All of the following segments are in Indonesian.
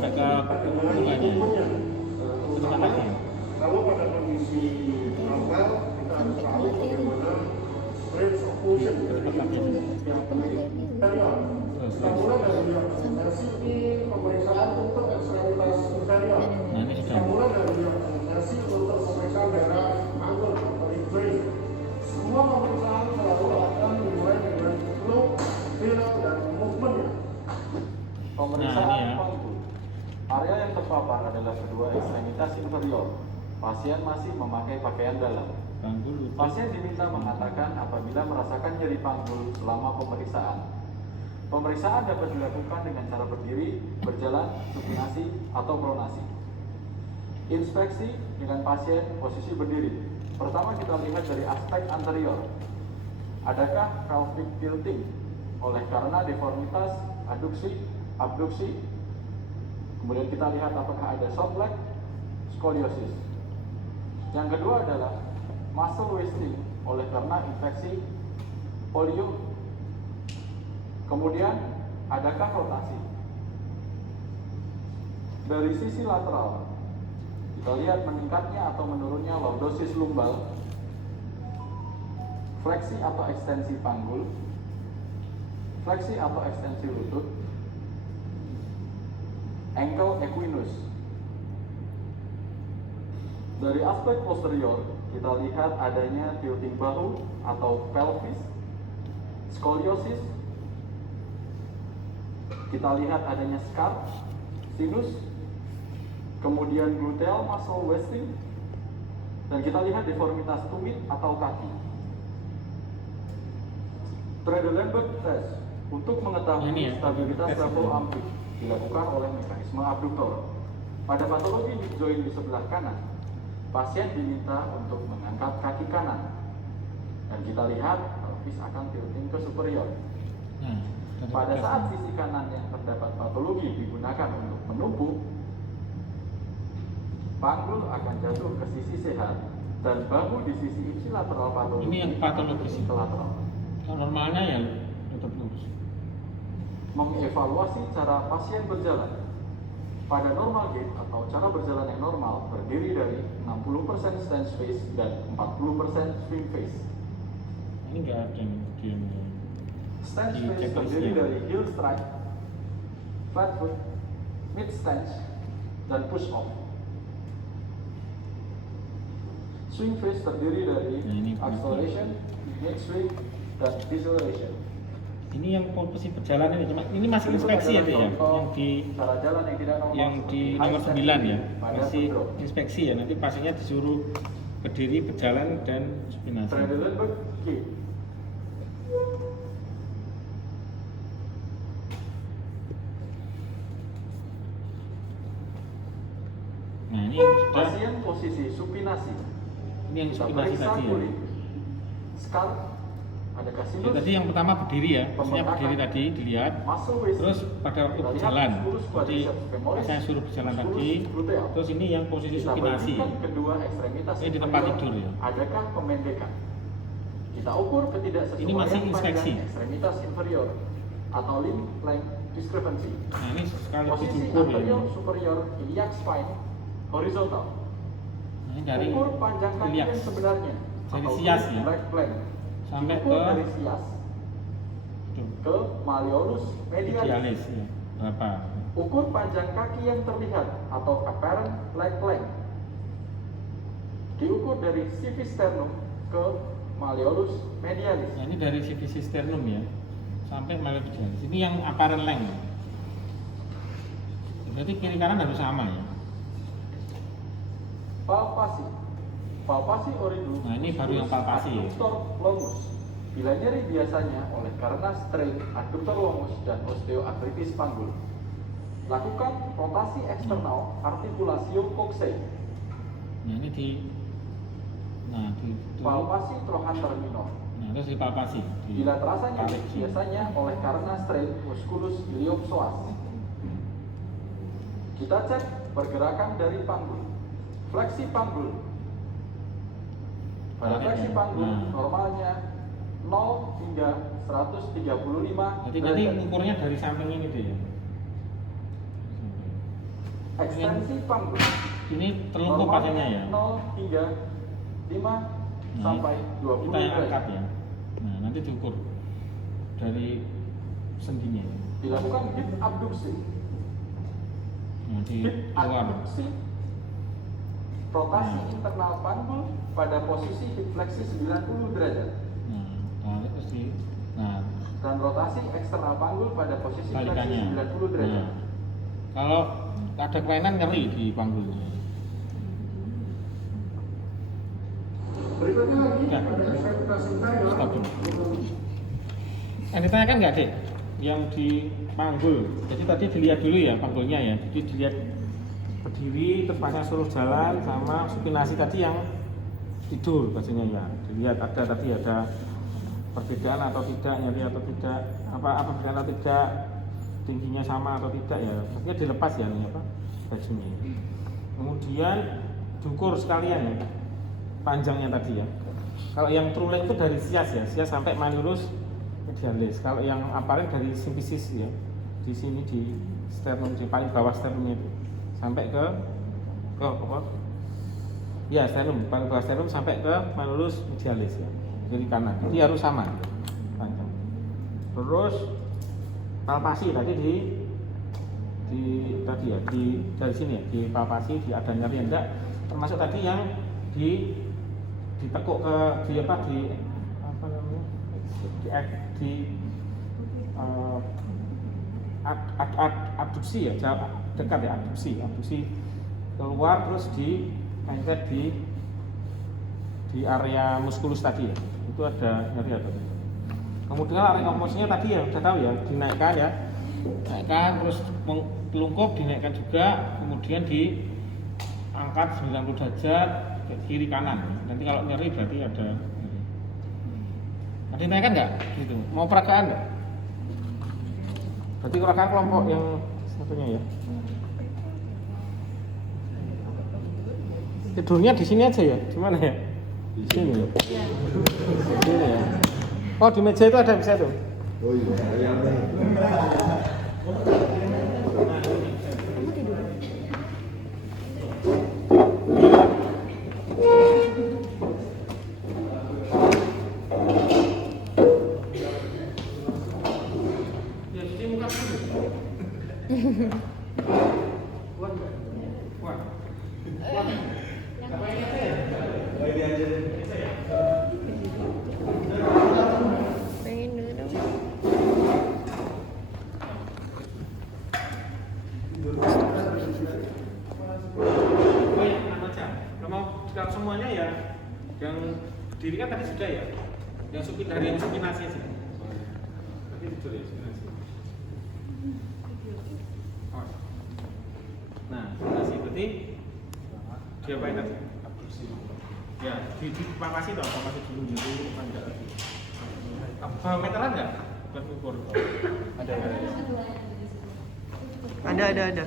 sampai ke pertumbuhannya. Terima kasih. Kalau pada kondisi normal kita harus tahu bagaimana range of motion dari yang inferior. Kita mulai dari yang rekomendasi pemeriksaan untuk ekstremitas inferior. Kita mulai dari yang rekomendasi untuk pemeriksaan daerah angle atau injury. Semua pemeriksaan selalu akan dimulai dengan look, feel, dan movementnya. Pemeriksaan panggul. Area yang terpapar adalah kedua ekstremitas inferior. Pasien masih memakai pakaian dalam. Pasien diminta mengatakan apabila merasakan nyeri panggul selama pemeriksaan. Pemeriksaan dapat dilakukan dengan cara berdiri, berjalan, supinasi, atau pronasi. Inspeksi dengan pasien posisi berdiri. Pertama kita lihat dari aspek anterior. Adakah pelvic tilting oleh karena deformitas, adduksi, abduksi? Kemudian kita lihat apakah ada soft leg, scoliosis. Yang kedua adalah muscle wasting oleh karena infeksi polio. Kemudian adakah rotasi? Dari sisi lateral kita lihat meningkatnya atau menurunnya lordosis lumbal, fleksi atau ekstensi panggul, fleksi atau ekstensi lutut, ankle equinus. Dari aspek posterior kita lihat adanya tilting bahu atau pelvis, scoliosis. Kita lihat adanya scar, sinus, kemudian gluteal muscle wasting, dan kita lihat deformitas tumit atau kaki. Trendelenburg test untuk mengetahui stabilitas level amput dilakukan oleh mekanisme abduktor. Pada patologi hip joint di sebelah kanan, pasien diminta untuk mengangkat kaki kanan, dan kita lihat pelvis akan tilting ke superior. Pada saat sisi kanan yang terdapat patologi digunakan untuk menumpuk, panggul akan jatuh ke sisi sehat dan bahu di sisi ipsilateral patologi. Ini yang patologis ke lateral. Normalnya ya tetap lurus. Mengevaluasi cara pasien berjalan. Pada normal gait atau cara berjalan yang normal berdiri dari 60% stance face dan 40% swing face. Ini enggak ada yang Stance face terdiri dari heel strike, flat foot, mid stance, dan push off. Swing face terdiri dari acceleration, mid swing, dan deceleration. Ini yang posisi berjalan ini, cuma ini masih inspeksi ya, ya? Cara jalan yang tidak normal, yang di nomor 9 ya, masih inspeksi ya. Nanti pasiennya disuruh berdiri, berjalan, dan supinasi. Trendelenburg gait. Nah ini yang sudah. Pasien posisi supinasi. Ini yang supinasi tadi ya. Scalp. Adakah sinus? Ya, tadi yang pertama berdiri ya, maksudnya berdiri tadi dilihat. Terus pada waktu berjalan, jadi saya suruh berjalan tadi. Terus ini yang posisi supinasi. Kedua ekstremitas ini di tempat tidur ya. Adakah pemendekan? Kita ukur ketidaksesuaian ini masih inspeksi. Ekstremitas inferior atau limb length discrepancy. Nah ini sekali posisi diukur ya. anterior superior iliac spine horizontal. Nah, ini dari ukur panjang kaki iliac. yang sebenarnya. Dari sias ya. Leg plank. Sampai diukur ke dari sias ke malleolus medialis. Ya. Berapa? Ukur panjang kaki yang terlihat atau apparent leg length. Diukur dari civis sternum ke malleolus medialis. Nah, ini dari civis sternum ya sampai malleolus medialis. Ini yang apparent length. Berarti kiri kanan harus sama ya. Palpasi. Palpasi oridu. Nah, ini baru yang palpasi ya. Adductor longus. Bila nyeri biasanya oleh karena strain adductor longus dan osteoartritis panggul. Lakukan rotasi eksternal articulatio coxae. Nah, ini di palpasi trochanter minor. Nah, terus dipalpasi. Bila terasa nyeri biasanya oleh karena strain musculus iliopsoas. Kita cek pergerakan dari panggul. Fleksi panggul. Pada fleksi panggul normalnya 0 hingga 135 Jadi nanti ukurnya dari samping ini deh ya. Ekstensi panggul. Ini terlungkup pasiennya ya. 0 hingga 5 sampai 20 kita yang angkat derajat. ya. Nah, nanti diukur dari sendinya. Dilakukan hip abduksi. Nah, di Hip luar. abduksi. Rotasi internal panggul pada posisi hip fleksi 90 derajat. Nah, terus Dan rotasi eksternal panggul pada posisi fleksi balikannya. 90 derajat. Nah, kalau ada kelainan nyeri di panggulnya. Berikutnya lagi Nah, ada ekspektasi interior. stop dulu. Yang ditanyakan nggak dek? Yang di panggul. Jadi tadi dilihat dulu ya panggulnya ya. Jadi dilihat berdiri, terus pasang suruh jalan, sama supinasi tadi yang tidur pastinya ya. Dilihat ada tadi ada perbedaan atau tidak, nyeri atau tidak, apa perbedaan atau tidak, tingginya sama atau tidak ya. Pastinya dilepas ya ini apa bajunya. Kemudian diukur sekalian ya panjangnya tadi ya. Kalau yang true length itu dari sias ya, sias sampai malleolus medialis. Kalau yang aparen dari simfisis ya, di sini di sternum, di paling bawah sternumnya itu sampai ke apa? Ya sternum, paling bawah sternum sampai ke malleolus medialis ya, kiri kanan. Jadi harus sama ya, panjang. Terus palpasi tadi di tadi ya, dari sini ya, di palpasi di ada nyeri enggak, termasuk tadi yang ditekuk ke di apa namanya abduksi ya, dekat ya, abduksi keluar terus diangkat di area muskulus tadi ya, itu ada nyeri atau tidak. Kemudian area komposisinya tadi ya udah tahu ya, dinaikkan ya, naikkan terus telungkup, dinaikkan juga, kemudian diangkat 90 derajat ke kiri kanan. Nanti kalau nyeri berarti ada. Nanti dinaikkan nggak? Gitu. Mau peragaan nggak? Berarti peragaan kelompok yang satunya ya. Tidurnya di sini aja ya? Gimana ya? Di sini ya? Di sini ya? Oh di meja itu ada bisa tuh? Oh iya. Ya jadi muka dulu. Kuat nggak? Kuat. Kuat. Apa ini aja ya? Oh ini aja. Bisa ya? Pengen dulu dong. Oh ya, enam aja. Kalau semuanya ya, yang berdiri kan tadi sudah ya, yang dari yang supinasi aja. Tadi tidur ya supinasi. Oh. Nah, supinasi berarti diapain tadi? Ya, di papasi dong, papasi dulu jadi panjang lagi. Meteran nggak? Buat ukur. Ada. Ada.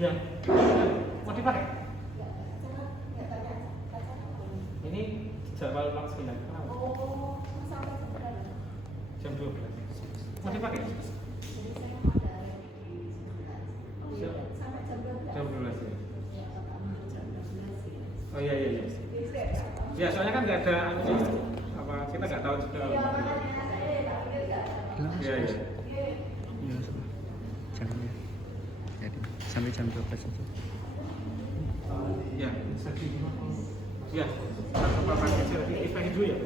Iya. Mau dipakai? Ini jadwal malam 9. Kenapa? Jam 12. Mau dipakai? Jam 12 ya. Oh iya. Ya soalnya kan nggak ada anunya. Apa kita nggak tahu juga. Iya. Jamnya. Jadi sampai jam 12 aja. Ya, ya. Apa pakai inspeksi dulu ya,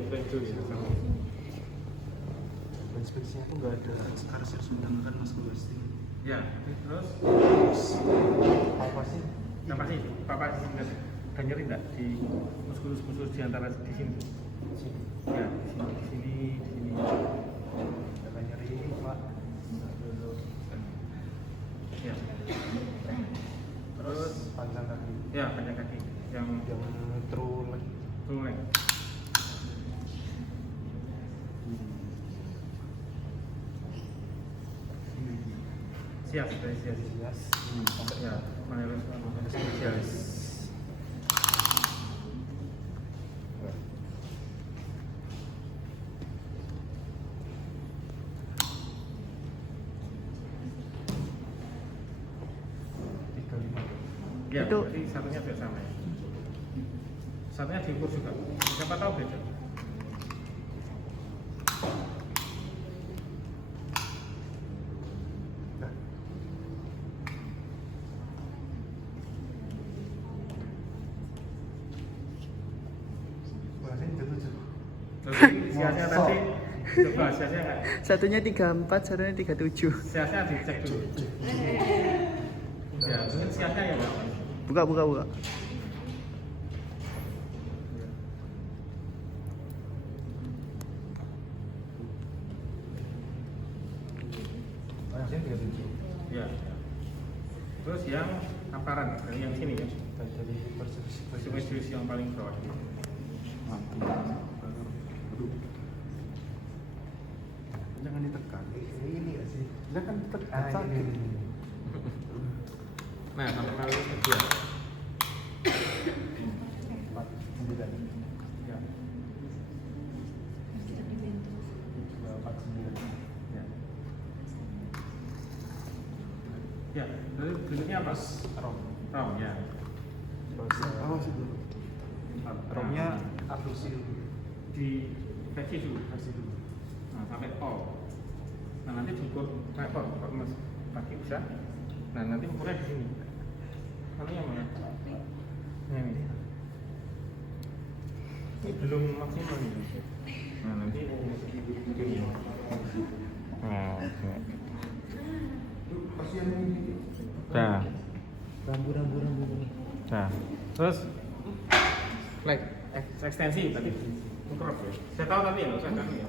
Inspeksinya tuh nggak ada sekarang sedang kan Mas Gusti. Ya, terus Apa sih? Papa sih ada nyeri nggak di muskulus di antara di sini? Ya, di sini. Ada nyeri Pak. Ya. Terus Panjang kaki. ya panjang kaki yang true lagi. tuleng. Siap, sudah siap. Yes. Ya, mana harus spesialis. itu jadi satunya tidak sama ya. Satunya diukur juga. Siapa tahu beda. Bahasanya jatuh jatuh. Terus siasnya tadi coba siasnya nggak? satunya 34, satunya 37. Siasnya dicek dulu. Ya, mungkin siasnya ya Pak. Buka, buka, buka. Bahasanya 37. Ya. Terus yang aparan, yang sini ya. Dari Persis yang paling bawah. jangan ditekan. Ini ya sih. Jangan ditekan. Ah, sakit. ini. Nah, sampai kali kedua. 49. Ya. 49. Ya. Ya, lalu bentuknya apa? Rom. Rom ya. Terus awas dulu. Romnya abduksi dulu. Di versi dulu. Kasih dulu. Nah, sampai all. Nah, nanti diukur level, kalau mas kaki bisa. Nah, nanti ukurnya di sini. Nanti yang mana? Ini. Ini belum maksimal ini. Nah, nanti ini. Nah, Pasien ini. nah, Rambu. nah. Terus like ekstensi tadi ukur ya. Saya tahu tadi ya, nggak usah kan ya.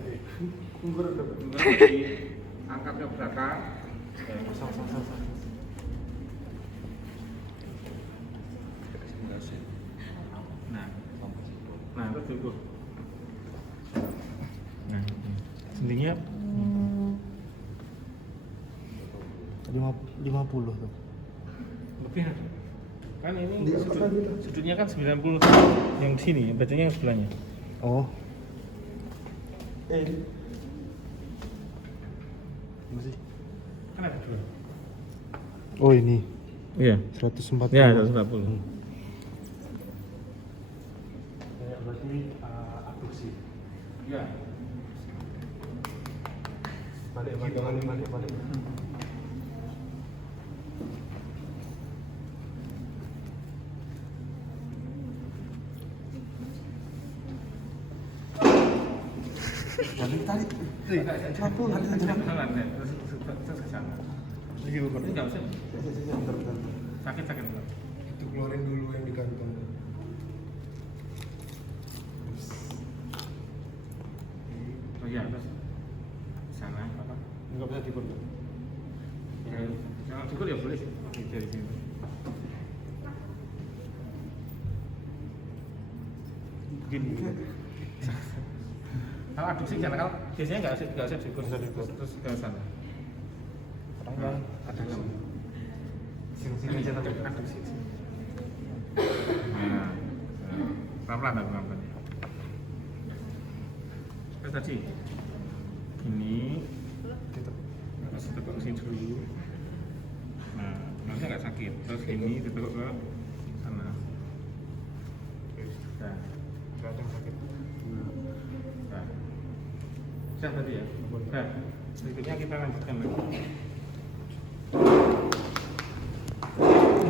Unggur udah. Ukur diangkat ke belakang. Sama. Nah, nah terus diukur. Nah, sendinya 50 tuh. lebih ada. Kan ini Di atas tadi tuh. sudutnya kan 90 yang di sini, bacanya yang sebelahnya. Oh. Masih. Kan ada dua. Oh ini Iya. 140. Ya, 140. Ya, berarti abduksi. Ya. Balik. Balik tadi. Lampu ada aja. Jalan ya, terus ke sana. Lagi ukur. Ini enggak usah. Bentar. Sakit enggak? Itu keluarin dulu yang di kantong. Oh iya, terus sana apa? Enggak bisa diukur. Ya, jangan diukur ya boleh sih. Oke, dari sini. Begini. Kalau adduksi jangan kalau biasanya nggak usah diukur terus ke sana. Sekarang ada dalam. Sini aja tapi. Adduksi. Nah, pelan-pelan. Terus tadi ini harus ditekuk sini dulu. Nah, nanti nggak sakit. Terus ini ditekuk ke sana. Nah, Enggak ada yang sakit. nah. Siap tadi ya. Nah, berikutnya kita lanjutkan lagi.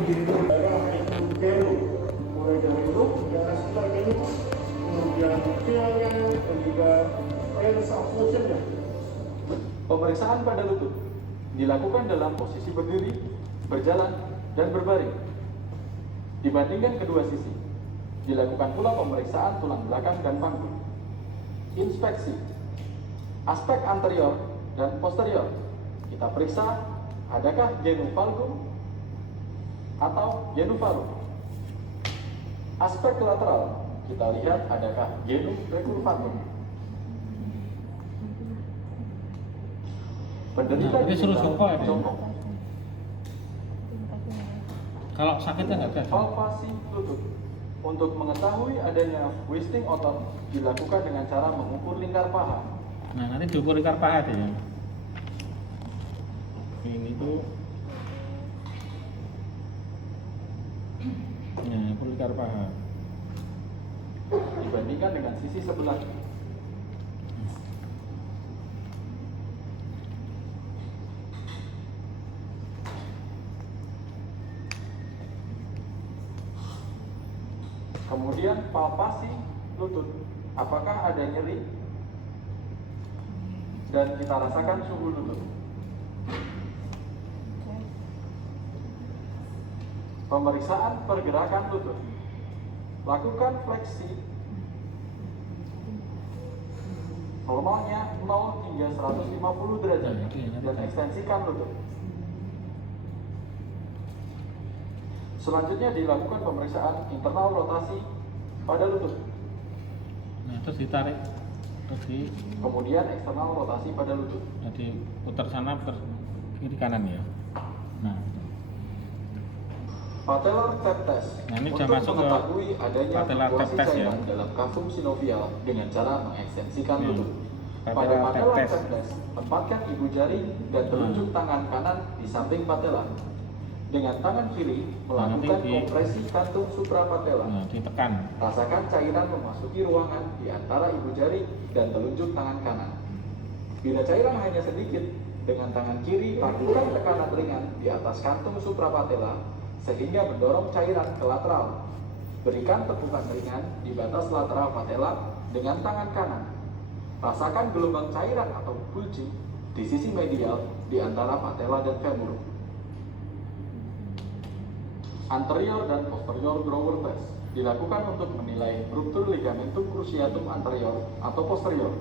Daerah itu Genu, mulai dari Luk, daerah sekitar Genu, kemudian Tiangnya dan juga range of motionnya. Pemeriksaan pada lutut dilakukan dalam posisi berdiri, berjalan, dan berbaring. Dibandingkan kedua sisi, dilakukan pula pemeriksaan tulang belakang dan panggul. Inspeksi aspek anterior dan posterior. Kita periksa adakah genu valgum atau genu varum. Aspek lateral, kita lihat adakah genu recurvatum. Penderita Nah, ini suruh diminta jongkok ya, Pak? jongkok. Kalau sakitnya nggak ada. Palpasi lutut. Untuk mengetahui adanya wasting otot dilakukan dengan cara mengukur lingkar paha. Nah, nanti diukur lingkar paha deh ya. Ini tuh Nah, lingkar paha. dibandingkan dengan sisi sebelah. Kemudian palpasi lutut. Apakah ada nyeri? Dan kita rasakan suhu lutut. Pemeriksaan pergerakan lutut. Lakukan fleksi normalnya 0 hingga 150 derajat dan ekstensikan lutut. Selanjutnya dilakukan pemeriksaan internal rotasi pada lutut. Nah, terus ditarik, terus Kemudian eksternal rotasi pada lutut. jadi putar sana, putar kiri kanan ya. Nah, Patellar tap test. Nah, ini sudah Untuk masuk ke mengetahui adanya patellar tap fluktuasi test ya. cairan dalam kafum sinovial dengan cara mengekstensikan Ya. lutut. Pada Patellar tap patellar test. tap test, tempatkan ibu jari dan telunjuk tangan kanan di samping patella. Dengan tangan kiri melakukan nanti kompresi kantung suprapatella. nah, ditekan. Rasakan cairan memasuki ruangan di antara ibu jari dan telunjuk tangan kanan. Bila cairan hanya sedikit, dengan tangan kiri lakukan tekanan ringan di atas kantung suprapatella sehingga mendorong cairan ke lateral. Berikan tepukan ringan di batas lateral patella dengan tangan kanan. Rasakan gelombang cairan atau bulging di sisi medial di antara patella dan femur. Anterior dan posterior drawer test dilakukan untuk menilai ruptur ligamentum cruciatum anterior atau posterior.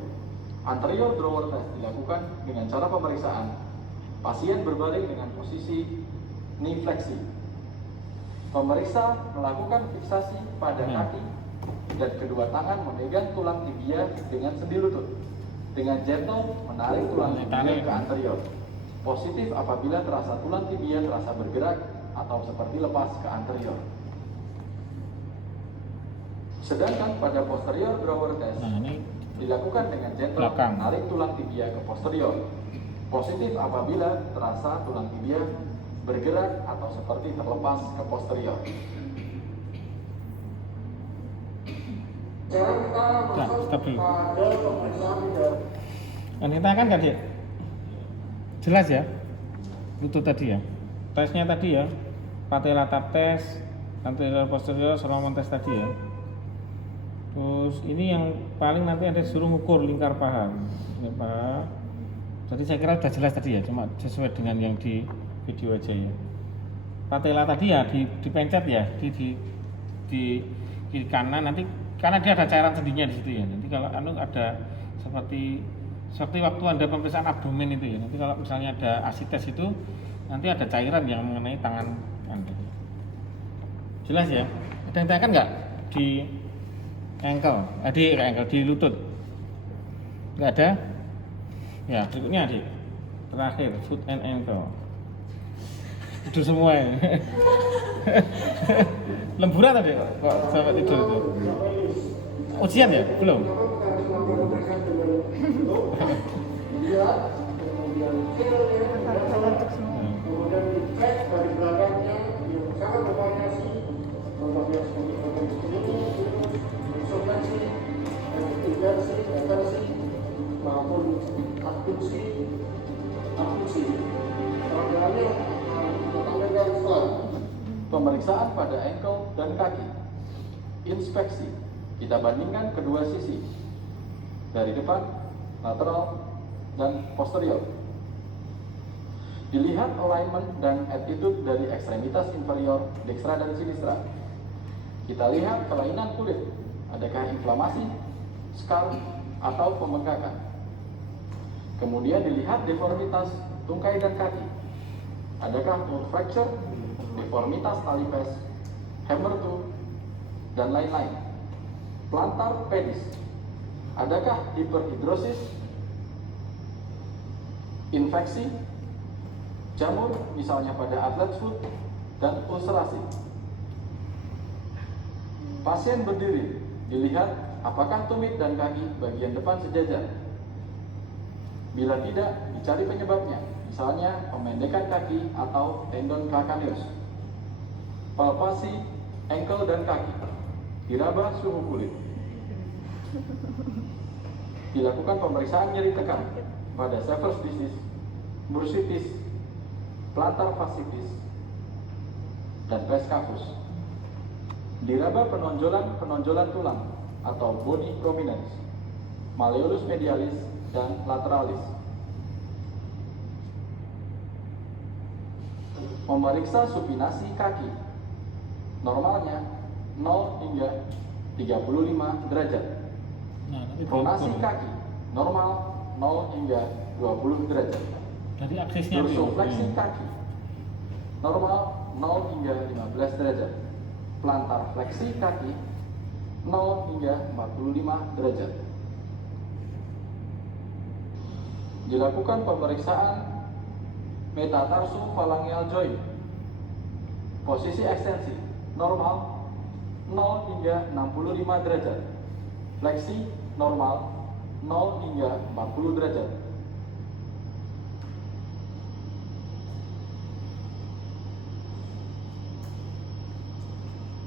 Anterior drawer test dilakukan dengan cara pemeriksaan pasien berbaring dengan posisi knee fleksi. Pemeriksa melakukan fiksasi pada kaki dan kedua tangan memegang tulang tibia dengan sendi lutut. Dengan gentle menarik tulang tibia ke anterior. Positif apabila terasa tulang tibia terasa bergerak atau seperti lepas ke anterior. Sedangkan pada posterior drawer test Nah, ini dilakukan dengan gentle belakang. menarik tulang tibia ke posterior. Positif apabila terasa tulang tibia bergerak atau seperti terlepas ke posterior. Sekarang kita Nah, masuk stop dulu. pada pemeriksaan lidah. Kan kita kan tadi jelas ya, lutut tadi ya. Tesnya tadi ya, patella tap test, anterior posterior, Solomon test tadi ya. Terus ini yang paling nanti ada disuruh ngukur lingkar paha. Lingkar paha. Jadi saya kira sudah jelas tadi ya, cuma sesuai dengan yang di video aja ya. Patella tadi ya dipencet ya di kiri kanan nanti karena dia ada cairan sendinya di situ ya. Nanti kalau ada seperti waktu Anda pemeriksaan abdomen itu ya. Nanti kalau misalnya ada asites itu nanti ada cairan yang mengenai tangan Anda. Jelas ya? Ada yang tanyakan nggak di ankle, di lutut? Nggak ada? Ya, berikutnya adik. Terakhir, foot and ankle. Tidur semua ya. Lemburan tadi kok sampai tidur itu. Ujian ya? Belum? Lihat, kemudian filenya, kemudian dicek dari belakangnya, yang sangat bervariasi seperti ini, instrumensi, inversi, reversi, maupun abduksi. Perbedaannya tampilkan slide. Pemeriksaan pada ankle dan kaki. Inspeksi. Kita bandingkan kedua sisi. Dari depan, lateral, dan posterior. Dilihat alignment dan attitude dari ekstremitas inferior, dekstra dan sinistra. Kita lihat kelainan kulit. Adakah inflamasi, scar, atau pembengkakan. Kemudian dilihat deformitas tungkai dan kaki. Adakah tooth fracture, deformitas tali pes, hammer toe, dan lain-lain. Plantar pedis. Adakah hiperhidrosis, infeksi, jamur misalnya pada athlete's foot, dan ulcerasi. Pasien berdiri, dilihat apakah tumit dan kaki bagian depan sejajar. Bila tidak, dicari penyebabnya, misalnya pemendekan kaki atau tendon calcaneus. Palpasi ankle dan kaki, diraba suhu kulit. Dilakukan pemeriksaan nyeri tekan pada Sever's disease, bursitis, plantar fasciitis, dan pes kafus. Diraba penonjolan tulang atau body prominence, malleolus medialis dan lateralis. Memeriksa supinasi kaki. Normalnya 0 hingga 35 derajat. Nah, nanti Pronasi diukur. kaki. Normal 0 hingga 20 derajat. Dari aksesnya itu ya. Dorsofleksi kaki. Normal 0 hingga 15 derajat. Plantar fleksi kaki 0 hingga 45 derajat. Dilakukan pemeriksaan metatarsofalangeal joint. Posisi ekstensi normal 0 hingga 65 derajat. Fleksi normal 0 hingga 40 derajat.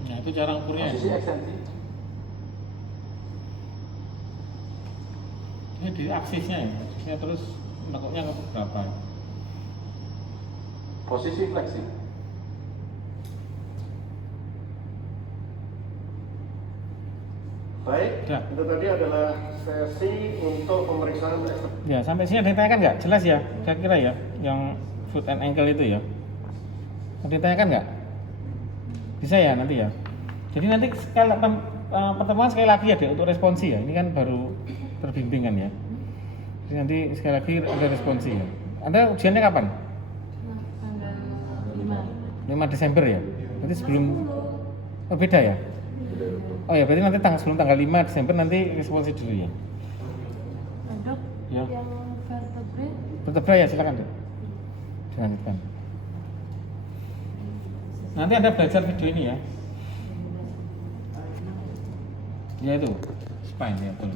Nah, itu cara ukurnya. Posisi ekstensi Ini di aksesnya ya. Aksesnya terus menekuknya ke berapa? posisi fleksi. Baik, Ya. itu tadi adalah sesi untuk pemeriksaan eksternal. Ya, sampai sini ada yang ditanyakan nggak? Jelas ya, saya kira ya, yang foot and ankle itu ya. Ada yang ditanyakan nggak? Bisa ya nanti ya. Jadi nanti pertemuan sekali lagi ya deh, untuk responsi ya. Ini kan baru terbimbing kan ya. Jadi nanti sekali lagi ada responsi ya. Anda ujiannya kapan? Tanggal 5. 5 Desember ya. Berarti sebelum beda ya? Oh ya, berarti nanti sebelum tanggal 5 Desember nanti responsi dulu ya. Dok, Ya. yang vertebre Vertebra ya, silakan deh. Dilanjutkan. Nanti Anda belajar video ini ya. Ya itu, spine ya, betul.